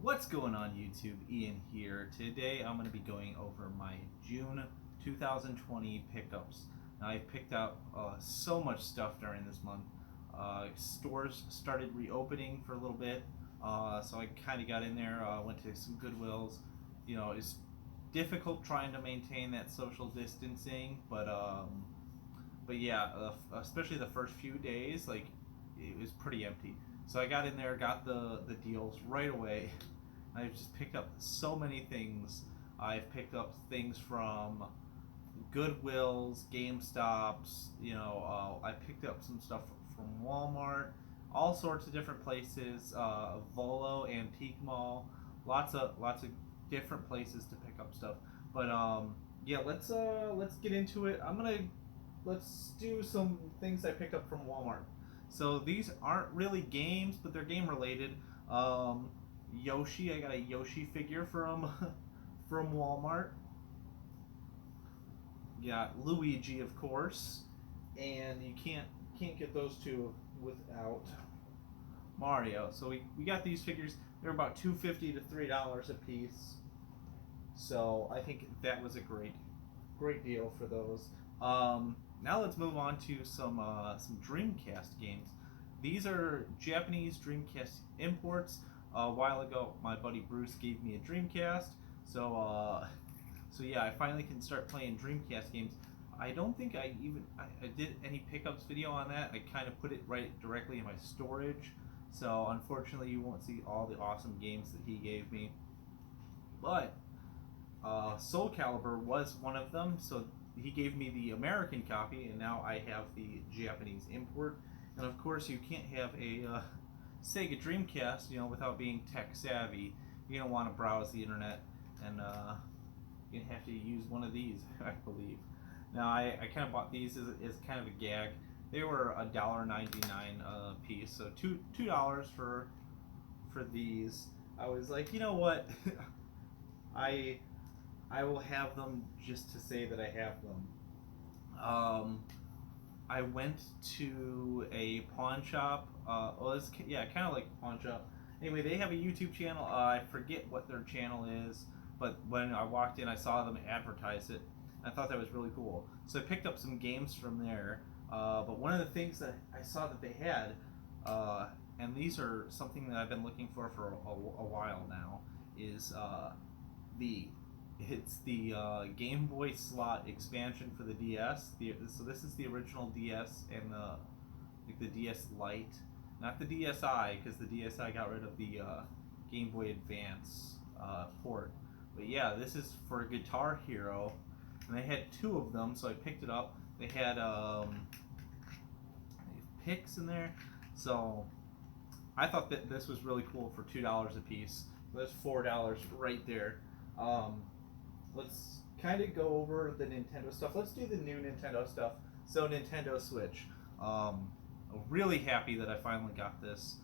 What's going on YouTube? Ian here. Today I'm going to be going over my June 2020 pickups. Now I picked up so much stuff during this month. Stores started reopening for a little bit, so I kind of got in there. Went to some Goodwills. It's difficult trying to maintain that social distancing, but yeah, especially the first few days, like it was pretty empty. So I got in there, got the deals right away. I've just picked up so many things. I've picked up things from Goodwills, GameStops. I picked up some stuff from Walmart, all sorts of different places. Volo, Antique Mall, lots of different places to pick up stuff. But yeah, let's get into it. Let's do some things I picked up from Walmart. So these aren't really games, but they're game related. Yoshi, I got a Yoshi figure from from Walmart. Got Luigi, of course, and you can't get those two without Mario. So we got these figures. They're about $2.50 to $3 a piece. So I think that was a great deal for those. Now let's move on to some Dreamcast games. These are Japanese Dreamcast imports. A while ago, my buddy Bruce gave me a Dreamcast, so yeah, I finally can start playing Dreamcast games. I don't think I did any pickups video on that. I kind of put it right directly in my storage, so unfortunately you won't see all the awesome games that he gave me. But Soul Calibur was one of them, so he gave me the American copy, and now I have the Japanese import. And of course, you can't have a Sega Dreamcast, without being tech savvy. You're gonna want to browse the internet, and you're gonna have to use one of these, I believe. Now, I kind of bought these as kind of a gag. They were $1.99 a piece, so $2 for these. I was like, you know what, I I will have them just to say that I have them. Um, I went to a pawn shop. Well, it's yeah, kind of like a pawn shop. Anyway, they have a YouTube channel. I forget what their channel is, but when I walked in, I saw them advertise it. I thought that was really cool. So I picked up some games from there. But one of the things that I saw that they had, and these are something that I've been looking for a while now, is the it's the Game Boy slot expansion for the DS. So this is the original DS and the DS Lite, not the DSi, because the DSi got rid of the Game Boy Advance port. But yeah, this is for Guitar Hero, and they had two of them, so I picked it up. They had picks in there, so I thought that this was really cool for $2 a piece. So that's $4 right there. Um, let's kind of go over the Nintendo stuff. Let's do the new Nintendo stuff. So Nintendo Switch. Really happy that I finally got this.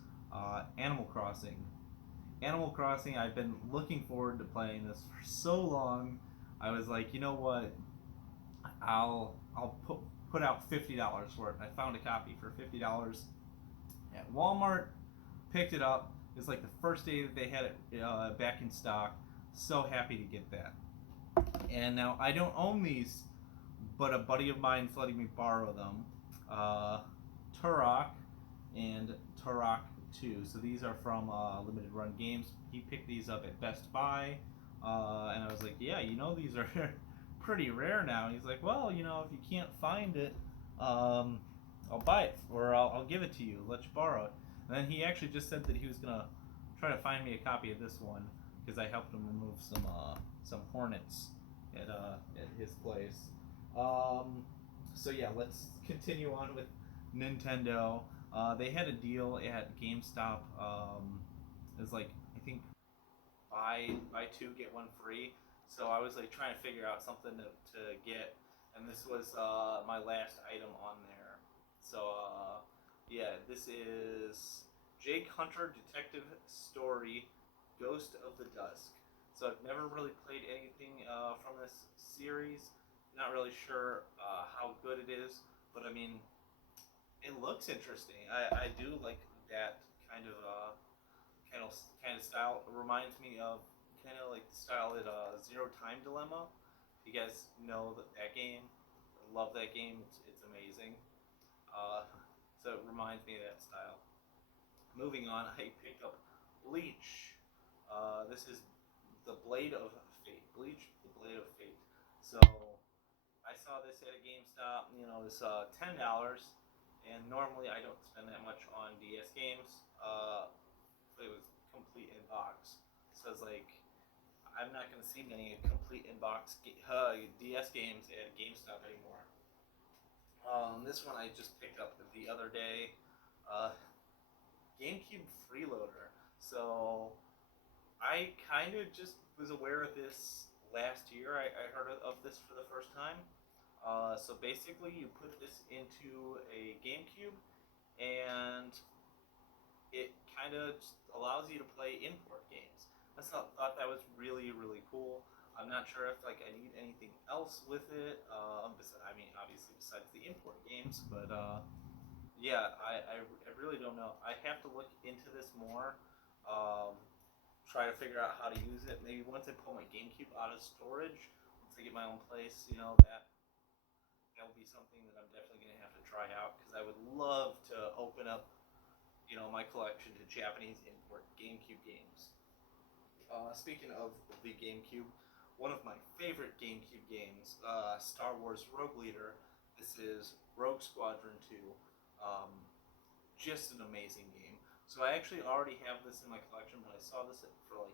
Animal Crossing. Animal Crossing. I've been looking forward to playing this for so long. I was like, you know what? I'll put out $50 for it. I found a copy for $50 at Walmart. Picked it up. It's like the first day that they had it back in stock. So happy to get that. And now I don't own these, but a buddy of mine's letting me borrow them. Turok and Turok 2. So these are from Limited Run Games. He picked these up at Best Buy. And I was like, yeah, these are pretty rare now. And he's like, well, if you can't find it, I'll buy it, or I'll give it to you, let you borrow it. And then he actually just said that he was going to try to find me a copy of this one, because I helped him remove some hornets at his place. So yeah, let's continue on with Nintendo. They had a deal at GameStop. It was like, I think, buy two get one free. So I was like trying to figure out something to get, and this was my last item on there. So yeah, this is Jake Hunter Detective Story, Ghost of the Dusk. So I've never really played anything from this series. Not really sure how good it is, but I mean, it looks interesting. I do like that kind of kind of style. reminds me of kind of like the style at Zero Time Dilemma. If you guys know that game, I love that game. It's amazing. Uh, so it reminds me of that style. Moving on, I picked up Bleach. This is the Blade of Fate. Bleach, the Blade of Fate. So I saw this at a GameStop. You know, it's $10, and normally I don't spend that much on DS games. It was complete in box. So it's like I'm not going to see many complete in box DS games at GameStop anymore. This one I just picked up the other day. Uh, GameCube Freeloader. So I kind of just was aware of this last year. I heard of this for the first time. So basically, you put this into a GameCube, and it kind of allows you to play import games. Thought that was really cool. I'm not sure if like I need anything else with it. I mean, obviously besides the import games, but yeah, I really don't know. I have to look into this more. Um, Try to figure out how to use it. Maybe once I pull my GameCube out of storage, once I get my own place, you know, that'll be something that I'm definitely gonna have to try out because I would love to open up, you know, my collection to Japanese import GameCube games. Speaking of the GameCube, one of my favorite GameCube games, Star Wars Rogue Leader. This is Rogue Squadron 2. Um, just an amazing game. So I actually already have this in my collection, but I saw this for like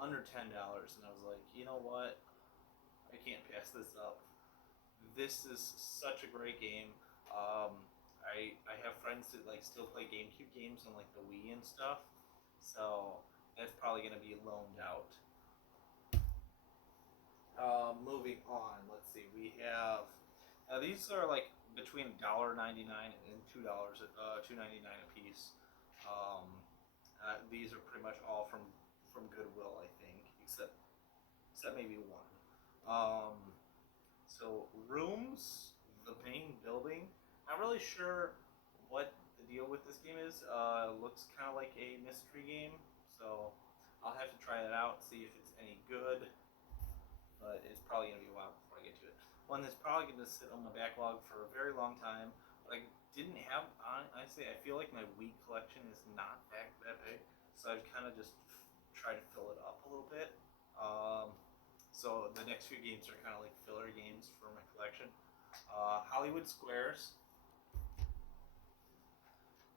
under $10, and I was like, you know what? I can't pass this up. This is such a great game. I have friends that like still play GameCube games on like the Wii and stuff, so that's probably gonna be loaned out. Moving on, let's see. We have these are like between $1.99 and $2.99 a piece. Um, these are pretty much all from Goodwill, I think, except maybe one. Um, so Rooms, the main building. Not really sure what the deal with this game is. Looks kind of like a mystery game, so I'll have to try that out, see if it's any good. But it's probably gonna be a while before I get to it. One that's probably gonna sit on my backlog for a very long time. But I didn't have. Honestly, I feel like my Wii collection is not that big, so I've kind of just tried to fill it up a little bit. So the next few games are kind of like filler games for my collection. Hollywood Squares,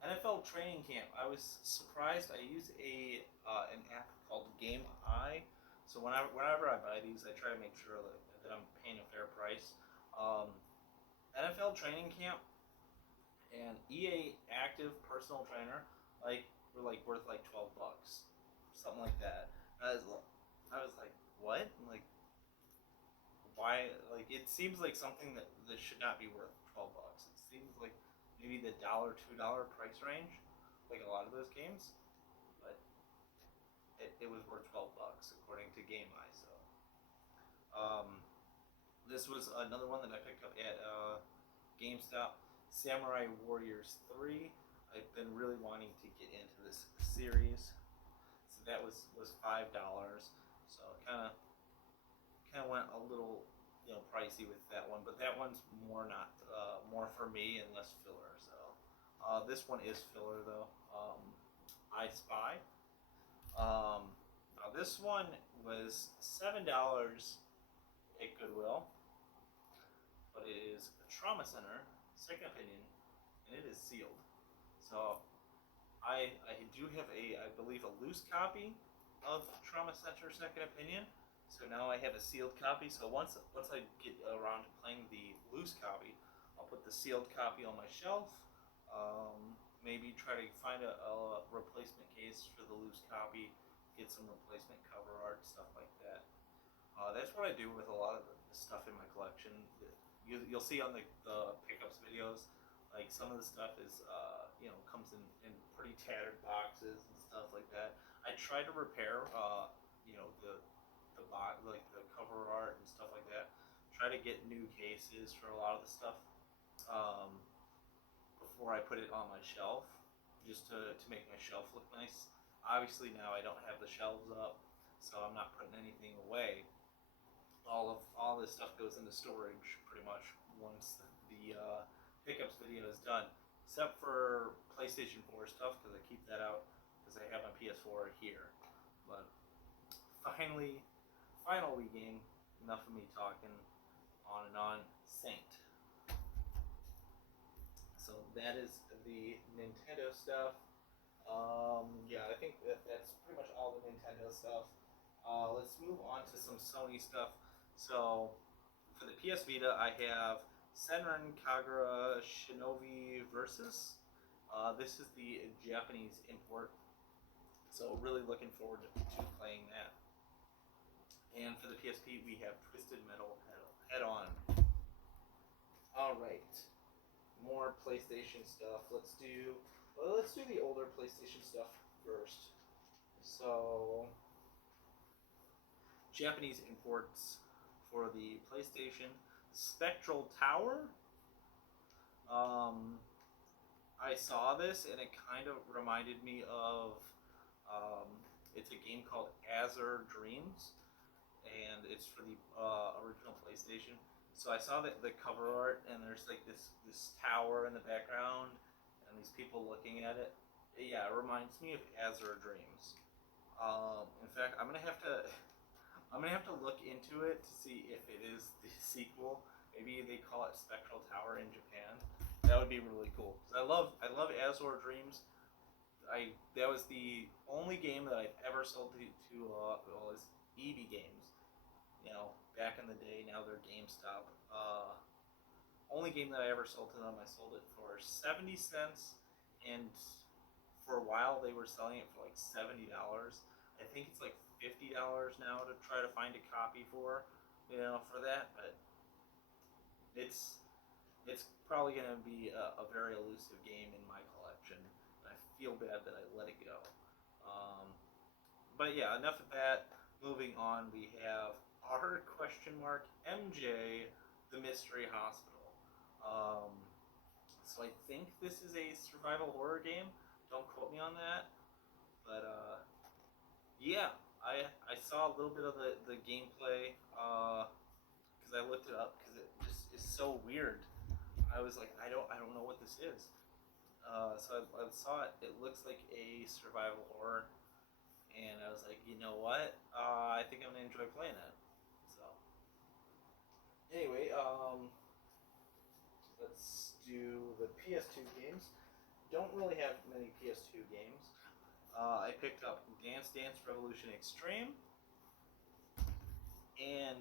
NFL Training Camp. I was surprised. I use an app called Game Eye. So whenever I buy these, I try to make sure that I'm paying a fair price. Um, NFL Training Camp and EA Active Personal Trainer were like worth like $12, something like that. I was like, what? Like, why? Like, it seems like something that should not be worth $12. It seems like maybe the $2 price range, like a lot of those games, but it was worth $12 according to Game Eye. So, this was another one that I picked up at GameStop. Samurai Warriors 3. I've been really wanting to get into this series, so that was $5. So kind of went a little pricey with that one, but that one's more for me and less filler. So this one is filler though. I Spy. Now this one was $7 at Goodwill, but it is a Trauma Center Second Opinion, and it is sealed. So I do have I believe a loose copy of Trauma Center Second Opinion. So now I have a sealed copy. So once I get around to playing the loose copy, I'll put the sealed copy on my shelf. Maybe try to find a replacement case for the loose copy, get some replacement cover art, stuff like that. That's what I do with a lot of the stuff in my collection. You'll see on the pickups videos, like some of the stuff is comes in pretty tattered boxes and stuff like that. I try to repair the box, like the cover art and stuff like that. Try to get new cases for a lot of the stuff before I put it on my shelf, just to make my shelf look nice. Obviously now I don't have the shelves up, so I'm not putting anything away. All this stuff goes into storage pretty much once the pickups video is done, except for PlayStation 4 stuff because I keep that out because I have my PS4 here. But final Wii game. Enough of me talking on and on. Saint. So that is the Nintendo stuff. Yeah, I think that's pretty much all the Nintendo stuff. Let's move on to some Sony stuff. So for the PS Vita, I have Senran Kagura Shinobi Versus. This is the Japanese import, so really looking forward to playing that. And for the PSP, we have Twisted Metal Head On. All right, more PlayStation stuff. Let's do the older PlayStation stuff first. So, Japanese imports for the PlayStation: Spectral Tower. I saw this and it kind of reminded me of it's a game called Azure Dreams, and it's for the original PlayStation. So I saw the cover art, and there's like this tower in the background, and these people looking at it. Yeah, it reminds me of Azure Dreams. In fact, I'm gonna have to look into it to see if it is the sequel. Maybe they call it Spectral Tower in Japan. That would be really cool. 'Cause I love Azure Dreams. That was the only game that I've ever sold to well, it's EB Games. You know, back in the day. Now they're GameStop. Only game that I ever sold to them. I sold it for 70 cents, and for a while they were selling it for like $70. I think it's like $50 now to try to find a copy for, for that. But it's probably going to be a very elusive game in my collection. I feel bad that I let it go. But yeah, enough of that. Moving on, we have R MJ, the Mystery Hospital. So I think this is a survival horror game. Don't quote me on that. But yeah, I saw a little bit of the gameplay because I looked it up because it just is so weird. I was like, I don't know what this is. So I saw it. It looks like a survival horror, and I was like, you know what? I think I'm gonna enjoy playing it. So anyway, let's do the PS2 games. Don't really have many PS2 games. I picked up Dance Dance Revolution Extreme and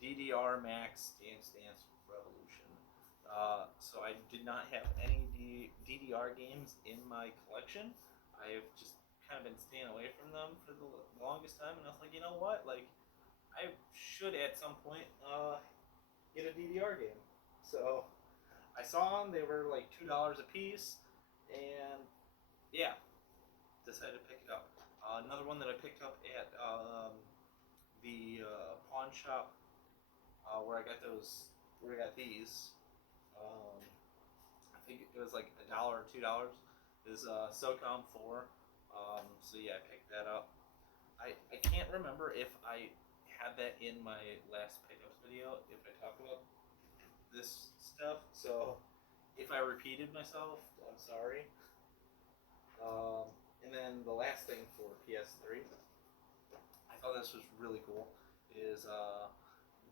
DDR Max Dance Dance Revolution. So I did not have any DDR games in my collection. I've just kind of been staying away from them for the longest time, and I was like, you know what? Like, I should at some point get a DDR game. So I saw them; they were like $2 a piece, and yeah, decided to pick it up. Another one that I picked up at the pawn shop where I got these. I think it was like $1 or $2. Is SOCOM 4. So yeah, I picked that up. I can't remember if I had that in my last pickups video, if I talked about this stuff. So if I repeated myself, I'm sorry. And then the last thing for PS3, I thought this was really cool, is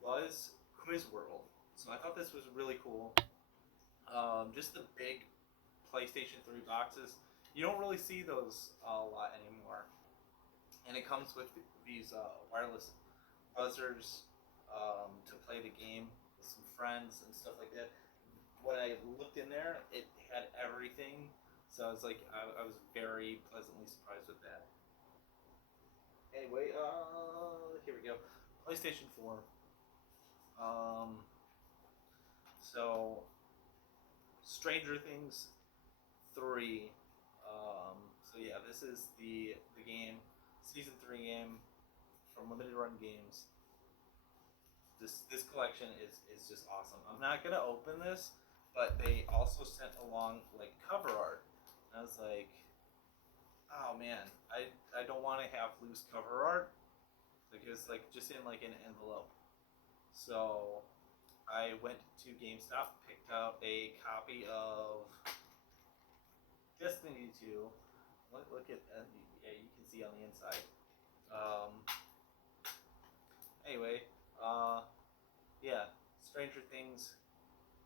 Buzz Quiz World. So I thought this was really cool. Just the big PlayStation 3 boxes. You don't really see those a lot anymore. And it comes with these wireless buzzers to play the game with some friends and stuff like that. When I looked in there, it had everything. So I was like, I was very pleasantly surprised with that. Anyway, here we go. PlayStation 4. So Stranger Things 3. So yeah, this is the game, season 3 game from Limited Run Games. This collection is just awesome. I'm not gonna open this, but they also sent along like cover art. And I was like, oh man, I don't want to have loose cover art because like just in like an envelope. So I went to GameStop, picked out a copy of Destiny 2. Look at yeah, you can see on the inside. Um, anyway, yeah, Stranger Things,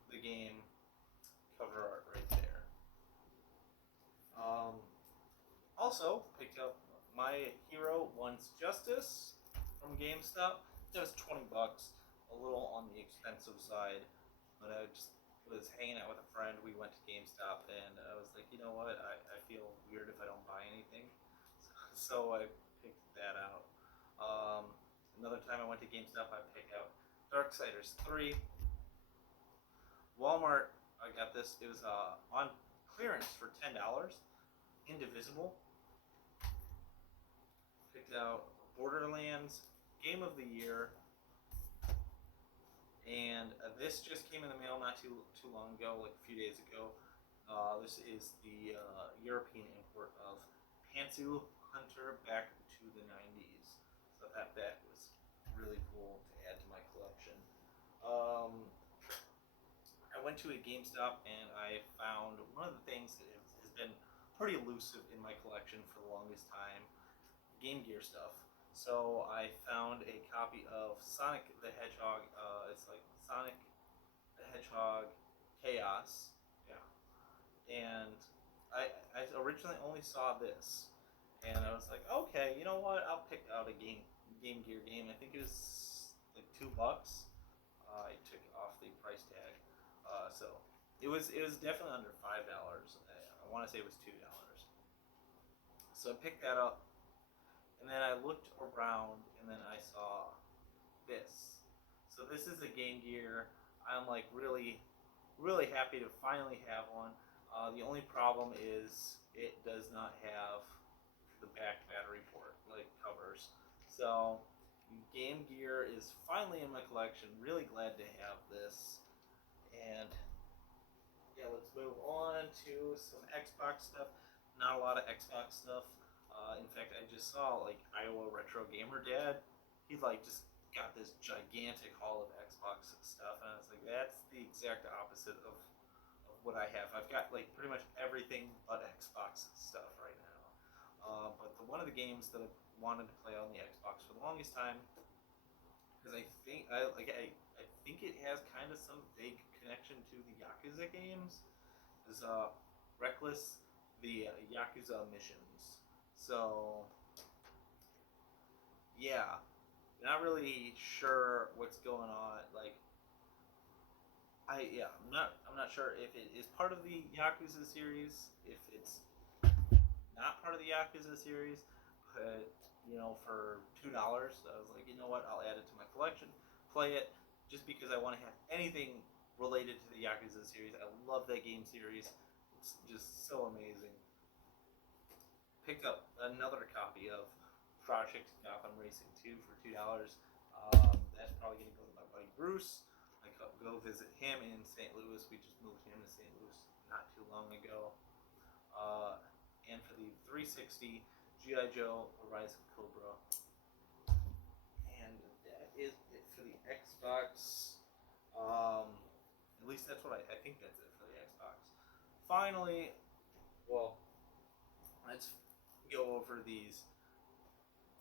the game cover art right there. Um, Also picked up My Hero Wants Justice from GameStop. It was $20, a little on the expensive side, but I just was hanging out with a friend. We went to GameStop, and I was like, you know what? I feel weird if I don't buy anything, so I picked that out. Um, Another time I went to GameStop, I picked out Darksiders 3. Walmart, I got this. It was on clearance for $10. Indivisible. Picked out Borderlands Game of the Year, and this just came in the mail not too long ago, like a few days ago. This is the European import of Pantsu Hunter back to the 90s. So that was really cool to add to my collection. I went to a GameStop and I found one of the things that has been pretty elusive in my collection for the longest time, Game Gear stuff. So I found a copy of Sonic the Hedgehog. It's like Sonic the Hedgehog Chaos. Yeah. And I originally only saw this, and I was like, okay, you know what? I'll pick out a Game Gear game. I think it was like $2. I took off the price tag, so it was definitely under $5. I want to say it was $2. So I picked that up, and then I looked around, and then I saw this. So this is a Game Gear. I'm like really, really happy to finally have one. The only problem is it does not have the back battery port like covers. So Game Gear is finally in my collection. Really glad to have this. And yeah, let's move on to some Xbox stuff. Not a lot of Xbox stuff. In fact, I just saw like Iowa Retro Gamer Dad. He like just got this gigantic haul of Xbox stuff, and I was like, that's the exact opposite of what I have. I've got like pretty much everything but Xbox stuff right now. But one of the games that I wanted to play on the Xbox for the longest time, because I think it has kind of some vague connection to the Yakuza games, is Reckless, the Yakuza missions. So yeah, not really sure what's going on. Like I'm not sure if it is part of the Yakuza series, if it's not part of the Yakuza series, but for $2, I was like, you know what, I'll add it to my collection, play it, just because I want to have anything related to the Yakuza series. I love that game series; it's just so amazing. Picked up another copy of Project Gotham Racing 2 for $2. That's probably gonna go to my buddy Bruce. I go visit him in St. Louis. We just moved him to St. Louis not too long ago. And for the 360, G.I. Joe, Rise of Cobra. And that is it for the Xbox. At least that's what I think that's it for the Xbox. Finally, well, let's go over these.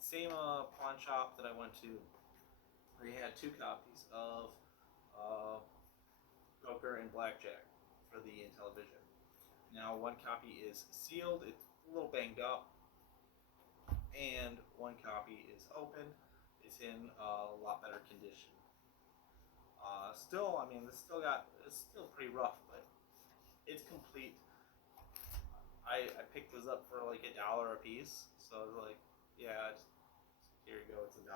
Same pawn shop that I went to, they had two copies of Poker and Blackjack for the Intellivision. Now, one copy is sealed, it's a little banged up, and one copy is open. It's in a lot better condition. Still, I mean, it's still pretty rough, but it's complete. I picked those up for like $1 a piece, so I was like, yeah, here you go, it's $1.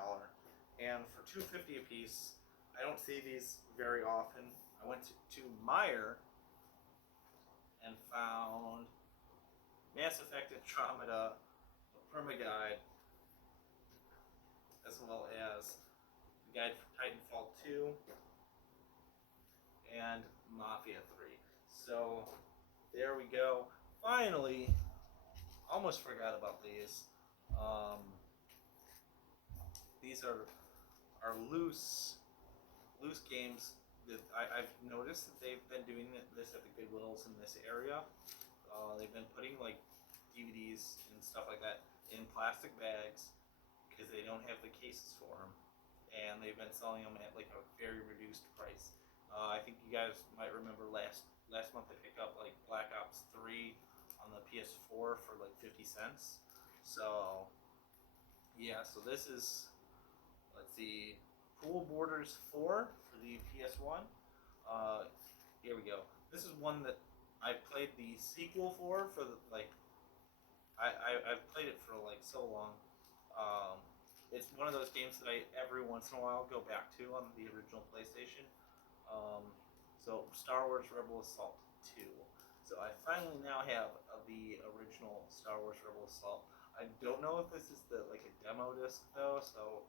And for $2.50 a piece, I don't see these very often. I went to Meijer and found Mass Effect Andromeda, a Perma Guide, as well as the guide for Titanfall 2 and Mafia 3. So there we go. Finally, almost forgot about these. Um, these are loose games that I've noticed that they've been doing this at the Goodwills in this area. They've been putting like DVDs and stuff like that in plastic bags because they don't have the cases for them, and they've been selling them at like a very reduced price. I think you guys might remember last month I picked up like Black Ops 3 on the PS4 for like 50 cents. So yeah, so this is, let's see, Pool Borders 4 for the PS1. Uh, here we go. This is one that I played the sequel for the, like I've played it for like so long. Um, it's one of those games that I every once in a while go back to on the original PlayStation. Um, so Star Wars Rebel Assault 2. So I finally now have the original Star Wars Rebel Assault. I don't know if this is the like a demo disc though, so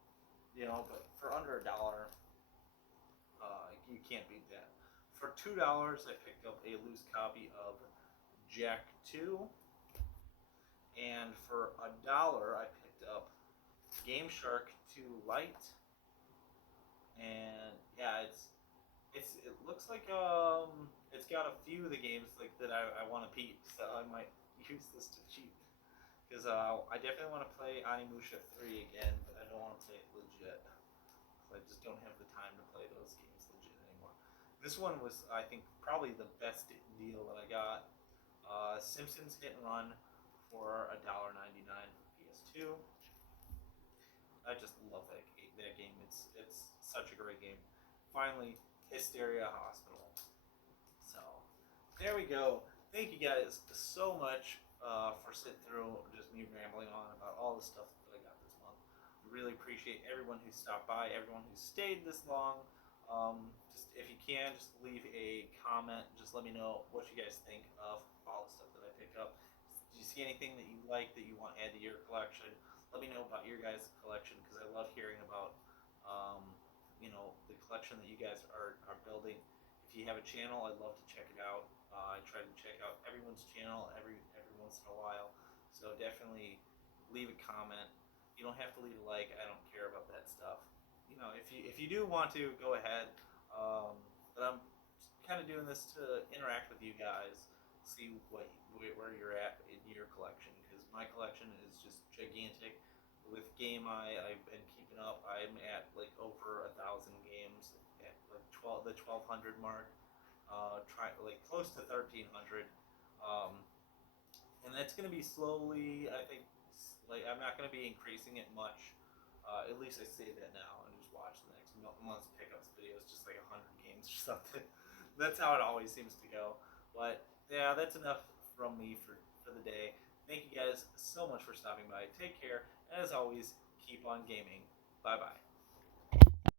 but for under $1, you can't beat that. For $2, I picked up a loose copy of Jak 2, and for $1, I picked up Game Shark 2 Lite, and yeah, it looks like it's got a few of the games like that I want to beat, so I might use this to cheat because I definitely want to play Animusha 3 again, but I don't want to play it legit. I just don't have the time to play those games legit anymore. This one was, I think, probably the best deal that I got. Simpsons Hit and Run for $1.99 for PS2. I just love that game. It's such a great game. Finally, Hysteria Hospital. So there we go. Thank you guys so much for sitting through just me rambling on about all the stuff that I got this month. Really appreciate everyone who stopped by, everyone who stayed this long. Just if you can, just leave a comment. Just let me know what you guys think of all the stuff that I picked up. Did you see anything that you like that you want to add to your collection? Let me know about your guys' collection because I love hearing about the collection that you guys are building. If you have a channel, I'd love to check it out. I try to check out everyone's channel every once in a while. So definitely leave a comment. You don't have to leave a like. I don't care about that stuff. If you do want to, go ahead. But I'm kind of doing this to interact with you guys, see where you're at in your collection because my collection is just gigantic. With Game I've been keeping up. I'm at like over 1,000 games at like 1200 mark. Try like close to 1,300. Um, and that's going to be slowly. I think like I'm not going to be increasing it much. At least I say that now, and just watch the next month's pickups videos, just like 100 games or something. That's how it always seems to go. But yeah, that's enough from me for the day. Thank you guys so much for stopping by. Take care. As always, keep on gaming. Bye bye.